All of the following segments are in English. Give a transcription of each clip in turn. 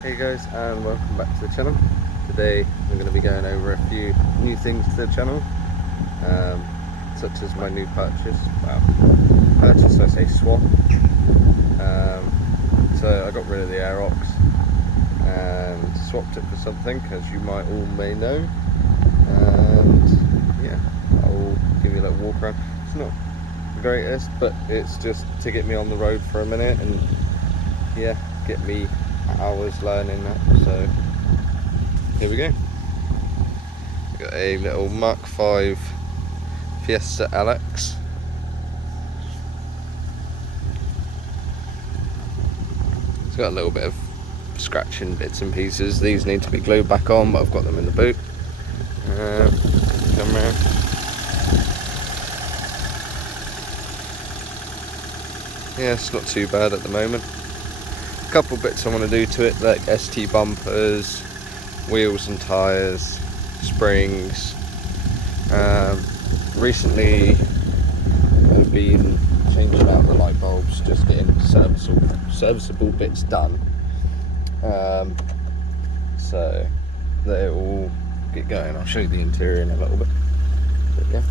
Hey guys, and welcome back to the channel. Today we're going to be going over a few new things to the channel, such as my new purchase. Purchase, I say swap. So I got rid of the Aerox and swapped it for something, as you might all may know. And yeah, I'll give you a little walk around. It's not the greatest, but it's just to get me on the road for a minute and yeah, get me hours learning that. So here we go. We've got a little Mark 5 Fiesta LX. It's got a little bit of scratching bits and pieces. These need to be glued back on, but I've got them in the boot. Come around. Yeah, it's not too bad at the moment. A couple bits I want to do to it, like ST bumpers, wheels and tyres, springs. Recently I've been changing out the light bulbs, just getting serviceable bits done, so that it will get going. I'll show you the interior in a little bit, but yeah.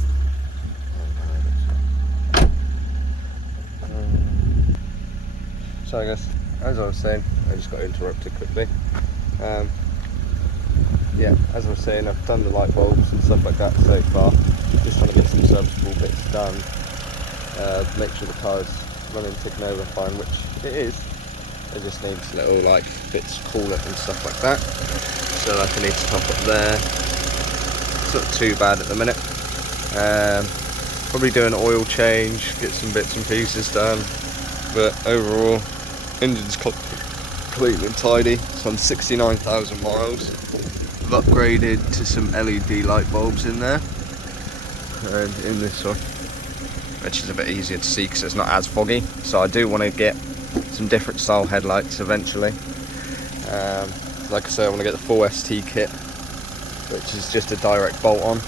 So I guess, as I was saying, I just got interrupted quickly. Yeah, as I was saying, I've done the light bulbs and stuff like that so far. Just trying to get some serviceable bits done. Make sure the car's running, ticking over fine, which it is. It just needs little like bits, coolant and stuff like that. So like I need to top up there. It's not too bad at the minute. Probably do an oil change, get some bits and pieces done. But overall, engine's completely tidy. It's on 69,000 miles. I've upgraded to some LED light bulbs in there, and in this one, which is a bit easier to see because it's not as foggy. So I do want to get some different style headlights eventually. Like I say, I want to get the full ST kit, which is just a direct bolt on.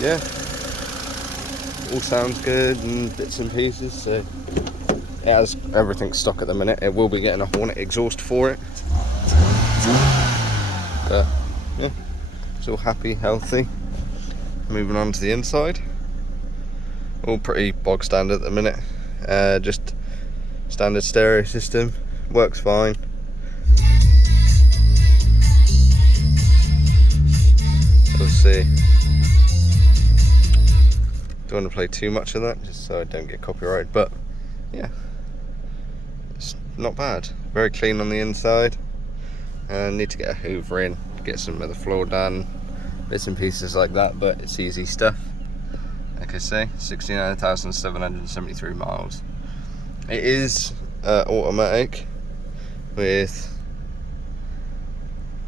Yeah, all sounds good and bits and pieces. So it has everything stock at the minute. It will be getting a Hornet exhaust for it, but yeah, it's all happy, healthy. Moving on to the inside, all pretty bog standard at the minute. Just standard stereo system, works fine. We'll see. Don't want to play too much of that, just so I don't get copyrighted. But yeah, it's not bad. Very clean on the inside. Need to get a hoover in, get some of the floor done, bits and pieces like that, but it's easy stuff. Like I say, 69,773 miles. It is automatic with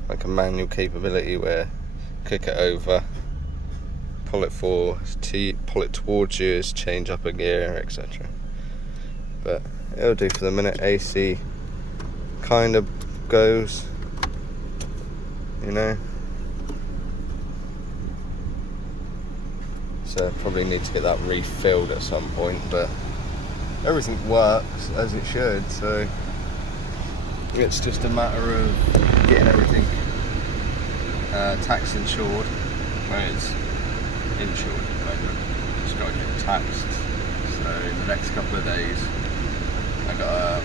like a manual capability where kick it over, pull it pull it towards you, change up a gear, etc. But it'll do for the minute. AC kind of goes, you know, so probably need to get that refilled at some point, but everything works as it should, so it's just a matter of getting everything tax insured, where it's insured at the moment. Just got to get taxed, so in the next couple of days I got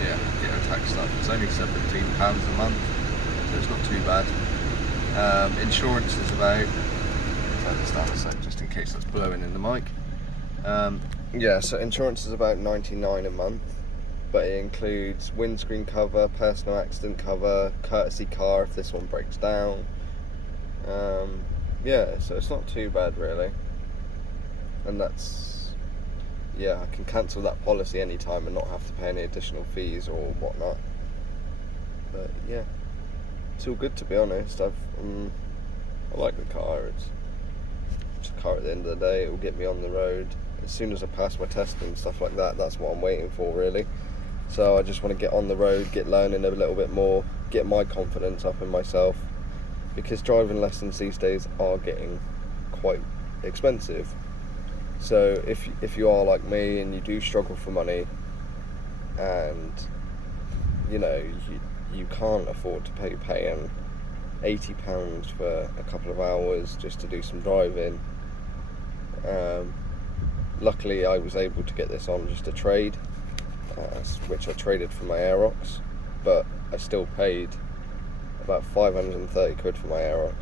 get it taxed up. It's only £17 a month, so it's not too bad. Insurance is about, turn this down a sec just in case that's blowing in the mic. Yeah, so insurance is about £99 a month, but it includes windscreen cover, personal accident cover, courtesy car if this one breaks down. Yeah, so it's not too bad really, and that's, yeah, I can cancel that policy anytime and not have to pay any additional fees or whatnot. But yeah, it's all good, to be honest. I like the car. It's a car at the end of the day. It will get me on the road. As soon as I pass my test and stuff like that, that's what I'm waiting for really. So I just want to get on the road, get learning a little bit more, get my confidence up in myself, because driving lessons these days are getting quite expensive. So if you are like me and you do struggle for money, and you know, you can't afford to paying £80 for a couple of hours just to do some driving. Luckily I was able to get this on just a trade, which I traded for my Aerox, but I still paid about 530 quid for my Aerox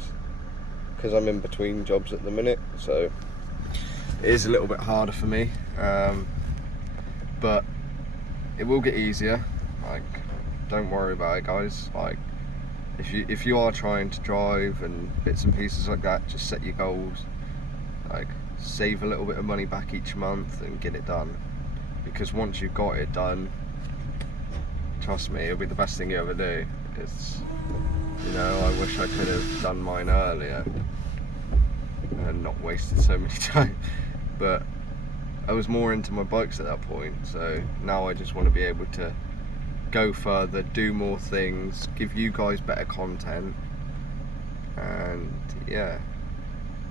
because I'm in between jobs at the minute, so it is a little bit harder for me, but it will get easier. Like, don't worry about it, guys. Like, if you are trying to drive and bits and pieces like that, just set your goals. Like, save a little bit of money back each month and get it done, because once you've got it done, trust me, it'll be the best thing you ever do. It's, you know, I wish I could have done mine earlier and not wasted so many time, but I was more into my bikes at that point, so now I just want to be able to go further, do more things, give you guys better content, and yeah.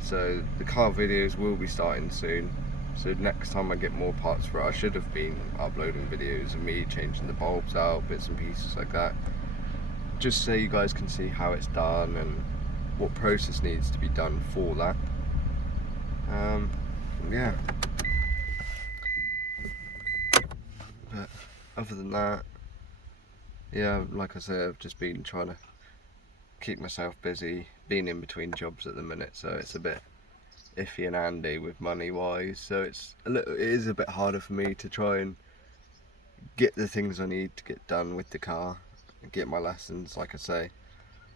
So the car videos will be starting soon, so next time I get more parts for it, I should have been uploading videos of me changing the bulbs out, bits and pieces like that, just so you guys can see how it's done and what process needs to be done for that. Yeah, but other than that, yeah, like I said, I've just been trying to keep myself busy, being in between jobs at the minute, so it's a bit iffy and handy with money wise, so it is a bit harder for me to try and get the things I need to get done with the car and get my lessons, like I say.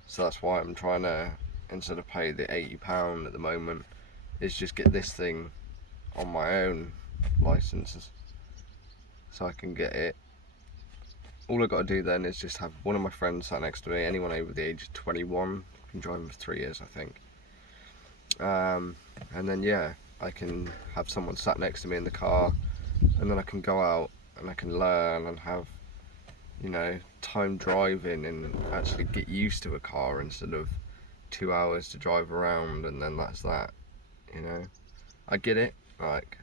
So that's why I'm trying to, instead of pay the £80 at the moment, is just get this thing on my own license so I can get it. All I got to do then is just have one of my friends sat next to me, anyone over the age of 21, been driving for 3 years I think. And then yeah, I can have someone sat next to me in the car, and then I can go out and I can learn and have, you know, time driving and actually get used to a car instead of 2 hours to drive around and then that's that, you know. I get it, like,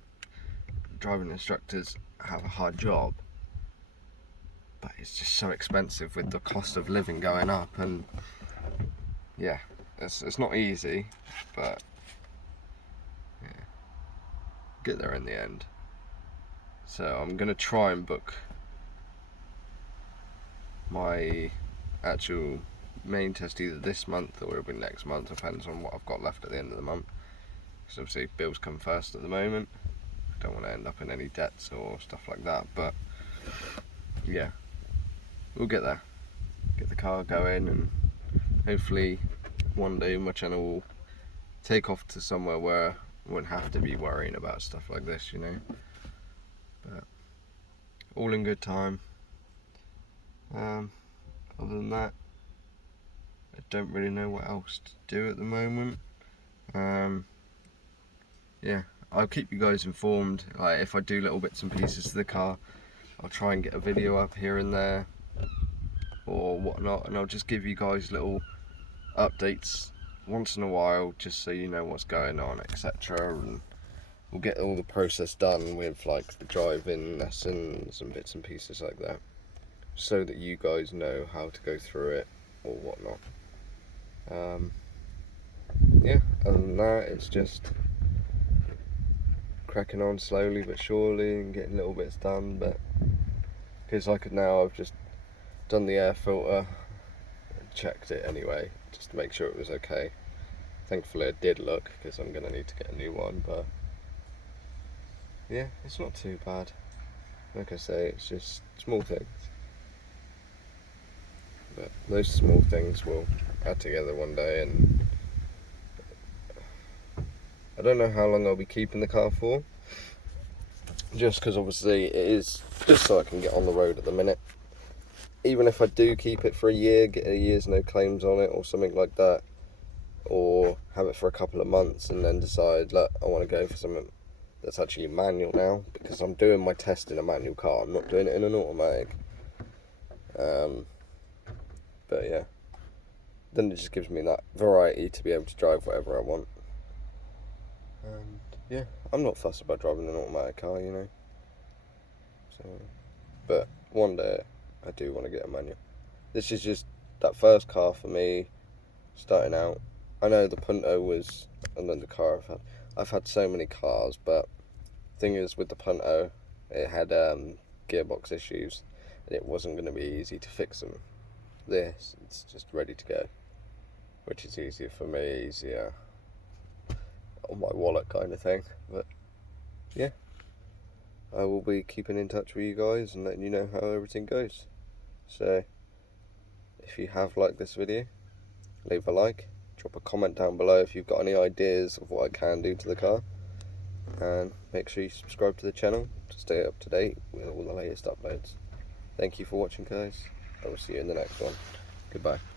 driving instructors have a hard job, but it's just so expensive with the cost of living going up, and yeah, it's not easy, but yeah, get there in the end. So I'm gonna try and book my actual main test either this month or it'll be next month, depends on what I've got left at the end of the month, because obviously bills come first at the moment. I don't want to end up in any debts or stuff like that, but yeah, we'll get there, get the car going, and hopefully one day my channel will take off to somewhere where I won't have to be worrying about stuff like this, you know. But all in good time. Other than that, I don't really know what else to do at the moment. Yeah, I'll keep you guys informed. Like, if I do little bits and pieces to the car, I'll try and get a video up here and there or whatnot, and I'll just give you guys little updates once in a while, just so you know what's going on, etc. And we'll get all the process done with like the driving lessons and bits and pieces like that, so that you guys know how to go through it or whatnot. Yeah, other than that, it's just cracking on slowly but surely and getting little bits done. But because like now I've just done the air filter, checked it anyway just to make sure it was okay. Thankfully it did look, because I'm gonna need to get a new one. But yeah, it's not too bad. Like I say, it's just small things, but those small things will add together one day, and I don't know how long I'll be keeping the car for, just because obviously it is just so I can get on the road at the minute. Even if I do keep it for a year, get a year's no claims on it or something like that, or have it for a couple of months and then decide, look, I want to go for something that's actually manual now, because I'm doing my test in a manual car, I'm not doing it in an automatic. But yeah, then it just gives me that variety to be able to drive whatever I want. And yeah, I'm not fussed about driving an automatic car, you know. So, but one day I do want to get a manual. This is just that first car for me, starting out. I know the Punto was another car I've had so many cars, but the thing is with the Punto, it had gearbox issues, and it wasn't going to be easy to fix them. This, it's just ready to go, which is easier for me, easier on my wallet kind of thing. But yeah, I will be keeping in touch with you guys and letting you know how everything goes. So if you have liked this video, leave a like, drop a comment down below if you've got any ideas of what I can do to the car, and make sure you subscribe to the channel to stay up to date with all the latest uploads. Thank you for watching, guys. I will see you in the next one. Goodbye.